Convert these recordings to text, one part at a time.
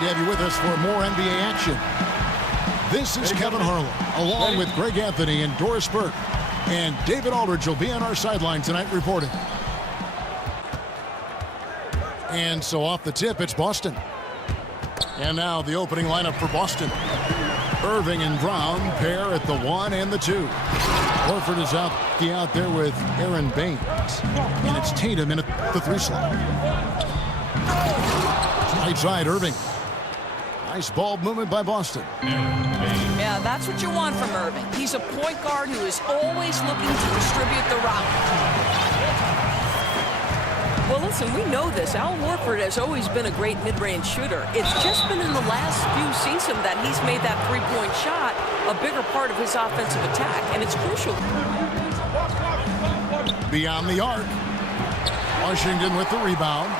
Glad to have you with us for more NBA action. This is Kevin Harlan, along with Greg Anthony and Doris Burke. And David Aldridge will be on our sideline tonight reporting. And so off the tip, it's Boston. And now the opening lineup for Boston. Irving and Brown pair at the 1 and the 2. Horford is out there with Aaron Baines. And it's Tatum in at the 3 slot. Right side, Irving. Nice ball movement by Boston. Yeah, that's what you want from Irving. He's a point guard who is always looking to distribute the rock. Well, listen, we know this. Al Horford has always been a great mid-range shooter. It's just been in the last few seasons that he's made that three-point shot a bigger part of his offensive attack, and it's crucial. Beyond the arc. Washington with the rebound.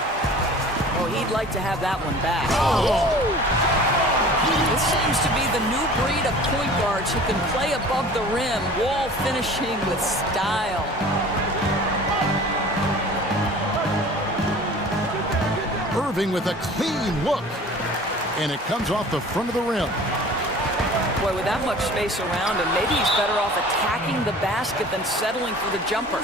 Oh, he'd like to have that one back. Oh. This seems to be the new breed of point guards who can play above the rim, wall finishing with style. Irving with a clean look. And it comes off the front of the rim. Boy, with that much space around him, maybe he's better off attacking the basket than settling for the jumper.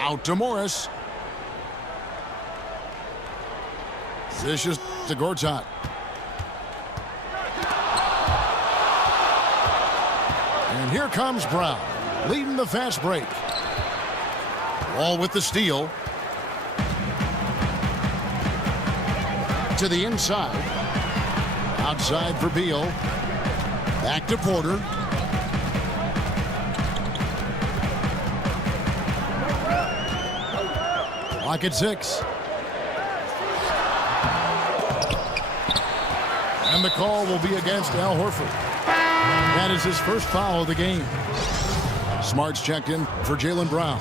Out to Morris. Vicious to Gortat. And here comes Brown, leading the fast break. Wall with the steal. To the inside. Outside for Beal. Back to Porter. Clock at 6. And the call will be against Al Horford. That is his first foul of the game. Smart's checked in for Jaylen Brown.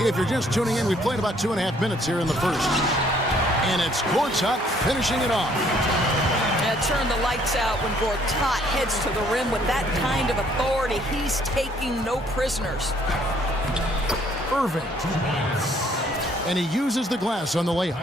If you're just tuning in, we played about 2.5 minutes here in the first. And it's Gortat finishing it off. Yeah, turn the lights out when Gortat heads to the rim with that kind of authority. He's taking no prisoners. Irving. And he uses the glass on the layup.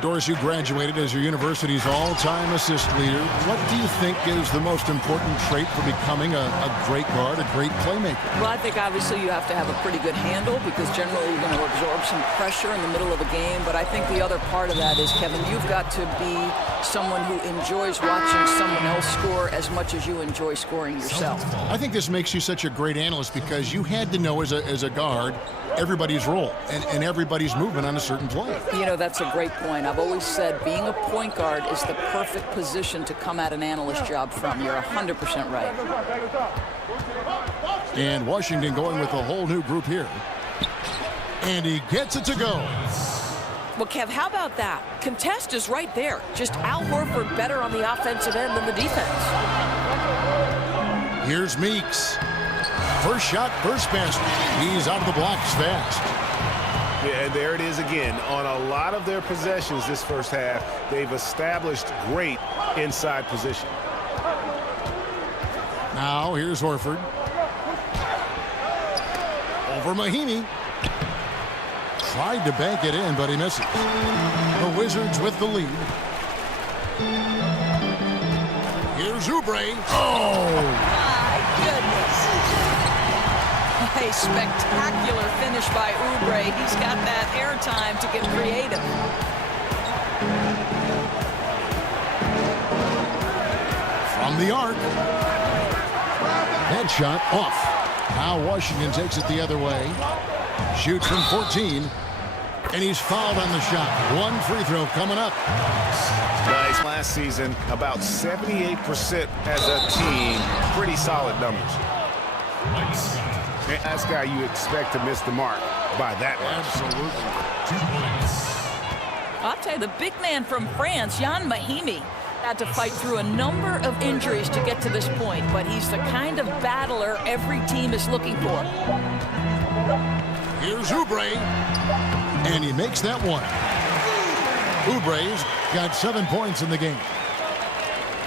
Doris, you graduated as your university's all-time assist leader. What do you think is the most important trait for becoming a great guard, a great playmaker? Well, I think obviously you have to have a pretty good handle because generally you're going to absorb some pressure in the middle of a game. But I think the other part of that is, Kevin, you've got to be someone who enjoys watching someone else score as much as you enjoy scoring yourself. I think this makes you such a great analyst because you had to know as a guard everybody's role and everybody's movement on a certain play. You know, that's a great point. I've always said being a point guard is the perfect position to come at an analyst job from. You're 100% right. And Washington going with a whole new group here. And he gets it to go. Well, Kev, how about that? Contest is right there. Just Al Horford better on the offensive end than the defense. Here's Meeks. First shot, first basket. He's out of the blocks fast. Yeah, and there it is again. On a lot of their possessions this first half, they've established great inside position. Now, here's Horford. Over Mahinmi. Tried to bank it in, but he misses. The Wizards with the lead. Here's Oubre. Oh! My goodness. A spectacular finish by Oubre. He's got that airtime to get creative. From the arc. Head shot off. Now Washington takes it the other way. Shoots from 14. And he's fouled on the shot. One free throw coming up. Guys, last season, about 78% as a team. Pretty solid numbers. That's guy you expect to miss the mark by that much. Absolutely. I'll tell you, the big man from France, Jan Mahinmi, had to fight through a number of injuries to get to this point, but he's the kind of battler every team is looking for. Here's Oubre. And he makes that one. Oubre's got 7 points in the game.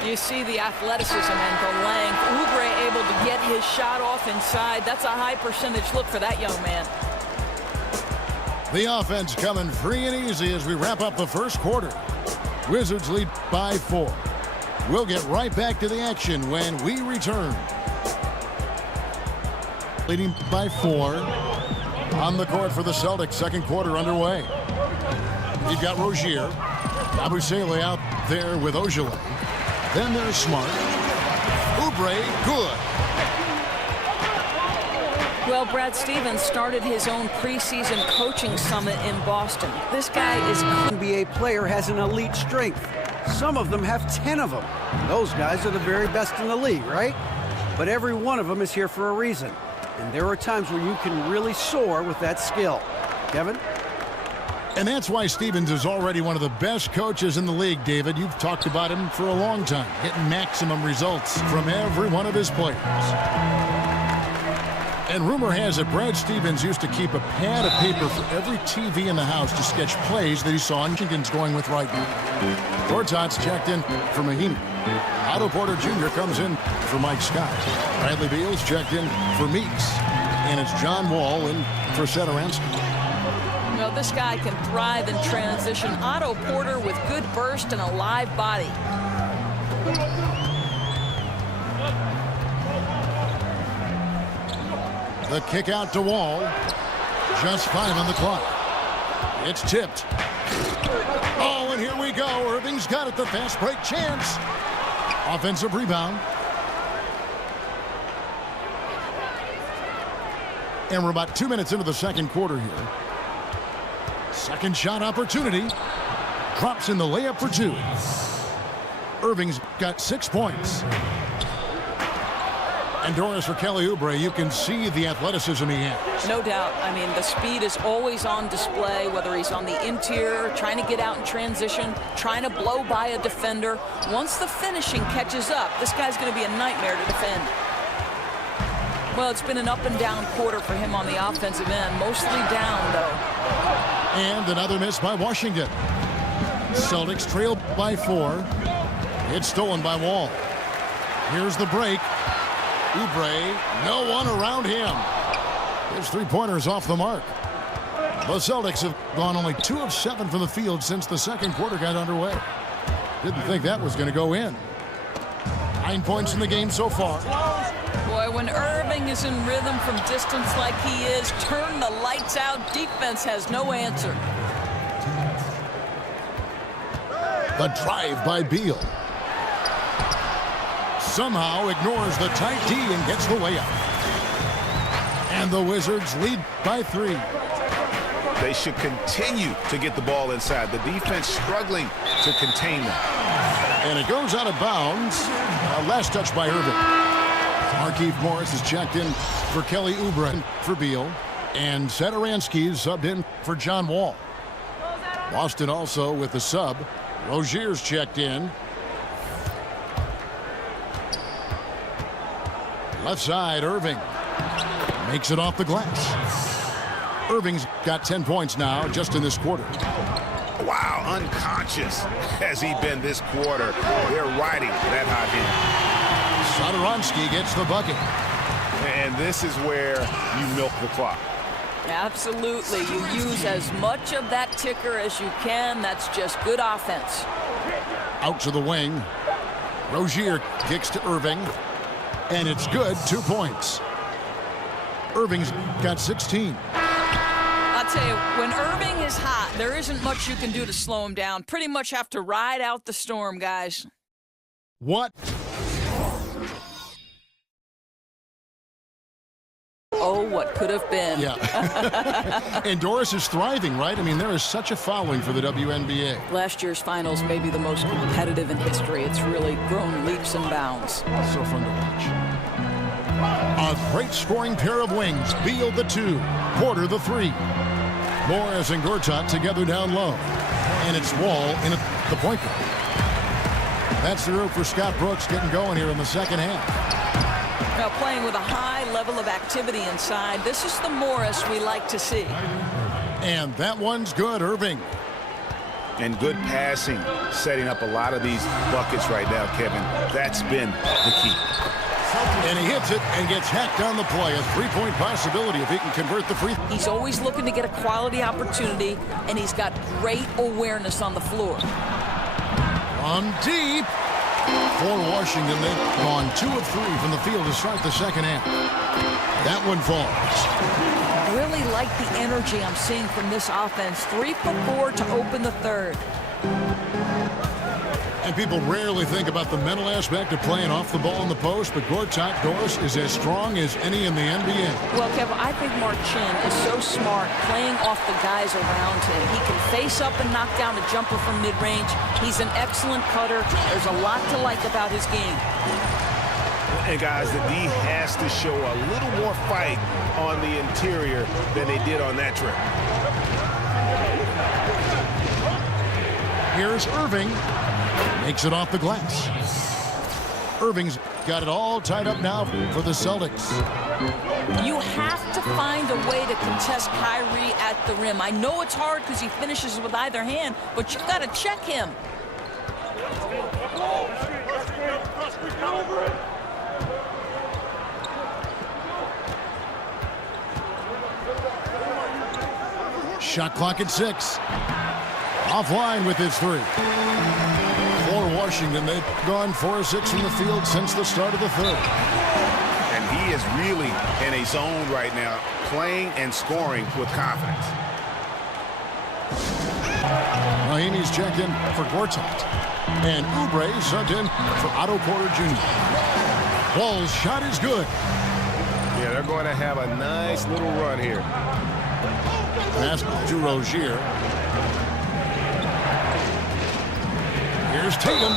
You see the athleticism and the length. Oubre able to get his shot off inside. That's a high percentage look for that young man. The offense coming free and easy as we wrap up the first quarter. Wizards lead by 4. We'll get right back to the action when we return. Leading by 4 on the court for the Celtics. Second quarter underway. You've got Rozier. Abusele out there with Ojale. Then there's Smart. Oubre, good. Well, Brad Stevens started his own preseason coaching summit in Boston. This guy is... NBA player has an elite strength. Some of them have 10 of them. Those guys are the very best in the league, right? But every one of them is here for a reason. And there are times where you can really soar with that skill. Kevin? And that's why Stevens is already one of the best coaches in the league, David. You've talked about him for a long time, getting maximum results from every one of his players. And rumor has it Brad Stevens used to keep a pad of paper for every TV in the house to sketch plays that he saw Washington's going with right now. Gortat's checked in for Mahinmi. Otto Porter Jr. comes in for Mike Scott. Bradley Beal's checked in for Meeks. And it's John Wall in for Satoransky. Well, this guy can thrive in transition. Otto Porter with good burst and a live body. The kick out to Wall. Just 5 on the clock. It's tipped. Oh, and here we go. Irving's got it. The fast break chance. Offensive rebound. And we're about 2 minutes into the second quarter here. Second shot opportunity. Drops in the layup for 2. Irving's got 6 points. And Doris, for Kelly Oubre, you can see the athleticism he has. No doubt. I mean, the speed is always on display, whether he's on the interior, trying to get out in transition, trying to blow by a defender. Once the finishing catches up, this guy's going to be a nightmare to defend. Well, it's been an up and down quarter for him on the offensive end, mostly down, though. And another miss by Washington. Celtics trail by 4. It's stolen by Wall. Here's the break. Oubre, no one around him. His three-pointers off the mark. The Celtics have gone only 2 of 7 from the field since the second quarter got underway. Didn't think that was going to go in. 9 points in the game so far. Boy, when Irving is in rhythm from distance like he is, turn the lights out. Defense has no answer. The drive by Beal. Somehow ignores the tight D and gets the way up. And the Wizards lead by 3. They should continue to get the ball inside. The defense struggling to contain them. And it goes out of bounds. Last touch by Irving. Markieff Morris is checked in for Kelly Oubre for Beal. And Satoransky's subbed in for John Wall. Boston also with the sub. Rozier's checked in. Left side, Irving. Makes it off the glass. Irving's got 10 points now just in this quarter. Wow, unconscious has he been this quarter. They're riding that hot hand. Satoransky gets the bucket. And this is where you milk the clock. Absolutely. You use as much of that ticker as you can. That's just good offense. Out to the wing. Rozier kicks to Irving. And it's good. 2 points. Irving's got 16. I'll tell you, when Irving is hot, there isn't much you can do to slow him down. Pretty much have to ride out the storm, guys. What? Oh, what could have been. Yeah. And Doris is thriving, right? I mean, there is such a following for the WNBA. Last year's finals may be the most competitive in history. It's really grown leaps and bounds. So fun to watch. A great scoring pair of wings. Beal the 2, Porter the 3. Morris and Gortat together down low. And it's Wall in at the point guard. That's the route for Scott Brooks getting going here in the second half. Now playing with a high level of activity inside. This is the Morris we like to see. And that one's good, Irving. And good passing, setting up a lot of these buckets right now, Kevin. That's been the key. And he hits it and gets hacked on the play. A three-point possibility if he can convert the free. He's always looking to get a quality opportunity, and he's got great awareness on the floor. From deep. For Washington, they've gone 2 of 3 from the field to start the second half. That one falls. Really like the energy I'm seeing from this offense. 3 for 4 to open the third. And people rarely think about the mental aspect of playing off the ball in the post, but Gortat Doris is as strong as any in the NBA. Well, Kevin, I think Marcin is so smart playing off the guys around him. He can face up and knock down a jumper from mid-range. He's an excellent cutter. There's a lot to like about his game. And guys, the D has to show a little more fight on the interior than they did on that trip. Here's Irving. Makes it off the glass. Irving's got it all tied up now for the Celtics. You have to find a way to contest Kyrie at the rim. I know it's hard because he finishes with either hand, but you've got to check him. Shot clock at 6. Offline with his 3. For Washington, they've gone 4 of 6 from the field since the start of the third. And he is really in a zone right now, playing and scoring with confidence. Mahinmi's checked in for Gortat. And Oubre subbed in for Otto Porter Jr. Wall's shot is good. Yeah, they're going to have a nice little run here. Pass to Rozier. Here's Tatum.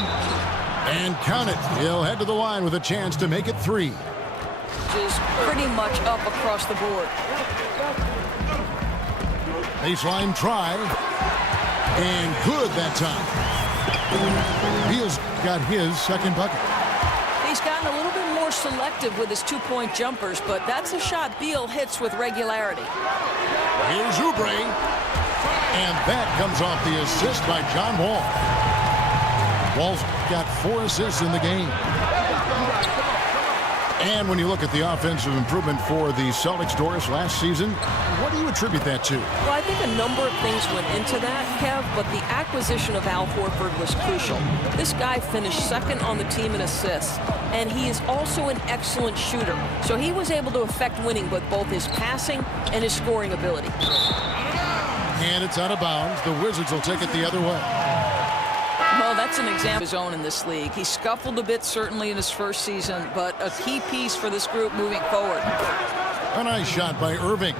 And count it. He'll head to the line with a chance to make it 3. Just pretty much up across the board. Baseline try. And good that time. Beal's got his second bucket. He's gotten a little bit more selective with his two-point jumpers, but that's a shot Beal hits with regularity. Here's Oubre. And that comes off the assist by John Wall. Wall's got 4 assists in the game. And when you look at the offensive improvement for the Celtics, Doris, last season, what do you attribute that to? Well, I think a number of things went into that, Kev, but the acquisition of Al Horford was crucial. This guy finished second on the team in assists, and he is also an excellent shooter. So he was able to affect winning with both his passing and his scoring ability. And it's out of bounds. The Wizards will take it the other way. Well, that's an example of his own in this league. He scuffled a bit, certainly, in his first season, but a key piece for this group moving forward. A nice shot by Irving.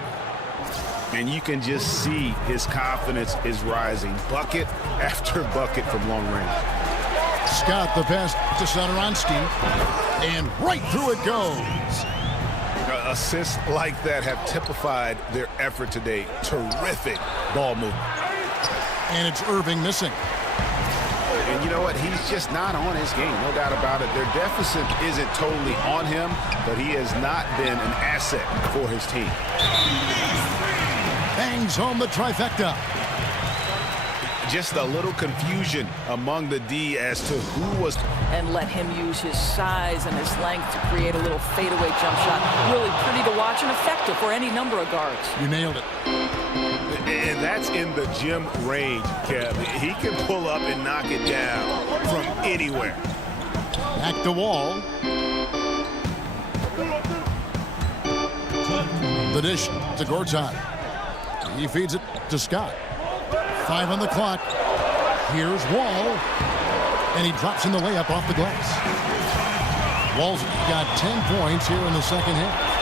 And you can just see his confidence is rising. Bucket after bucket from long range. Scott the pass to Satoransky. And right through it goes. Assists like that have typified their effort today. Terrific ball movement. And it's Irving missing. And you know what? He's just not on his game, no doubt about it. Their deficit isn't totally on him, but he has not been an asset for his team. Bangs home the trifecta. Just a little confusion among the D as to who was. And let him use his size and his length to create a little fadeaway jump shot. Really pretty to watch and effective for any number of guards. You nailed it. And that's in the gym range, Kev. He can pull up and knock it down from anywhere. Back to Wall. The dish to Gortat. He feeds it to Scott. 5 on the clock. Here's Wall. And he drops in the layup off the glass. Wall's got 10 points here in the second half.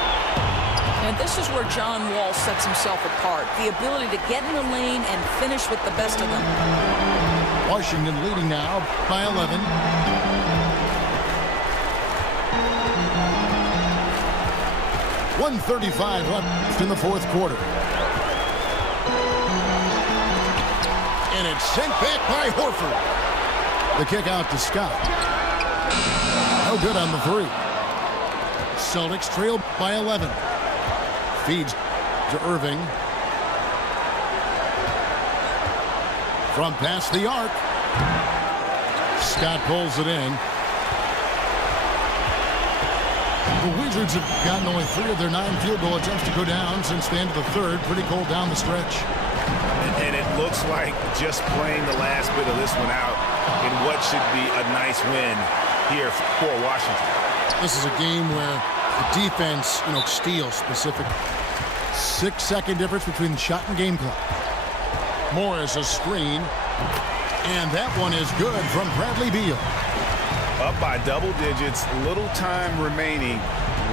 And this is where John Wall sets himself apart. The ability to get in the lane and finish with the best of them. Washington leading now by 11. .135 left in the fourth quarter. And it's sent back by Horford. The kick out to Scott. No good on the 3. Celtics trail by 11. Feeds to Irving. From past the arc. Scott pulls it in. The Wizards have gotten only 3 of their 9 field goal attempts to go down since the end of the third. Pretty cold down the stretch. And it looks like just playing the last bit of this one out in what should be a nice win here for Washington. This is a game where the defense, steals specific. 6-second difference between the shot and game clock. Morris a screen. And that one is good from Bradley Beal. Up by double digits, little time remaining.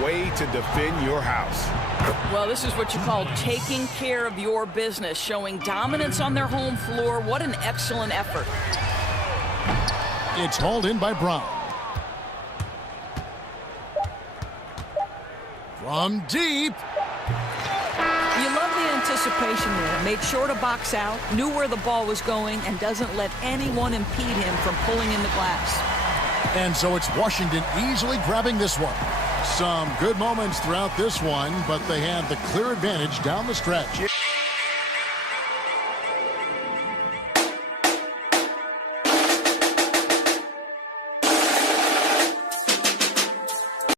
Way to defend your house. Well, this is what you call taking care of your business, showing dominance on their home floor. What an excellent effort. It's hauled in by Brown. From deep. You love the anticipation there. Made sure to box out, knew where the ball was going, and doesn't let anyone impede him from pulling in the glass. And so it's Washington easily grabbing this one. Some good moments throughout this one, but they had the clear advantage down the stretch.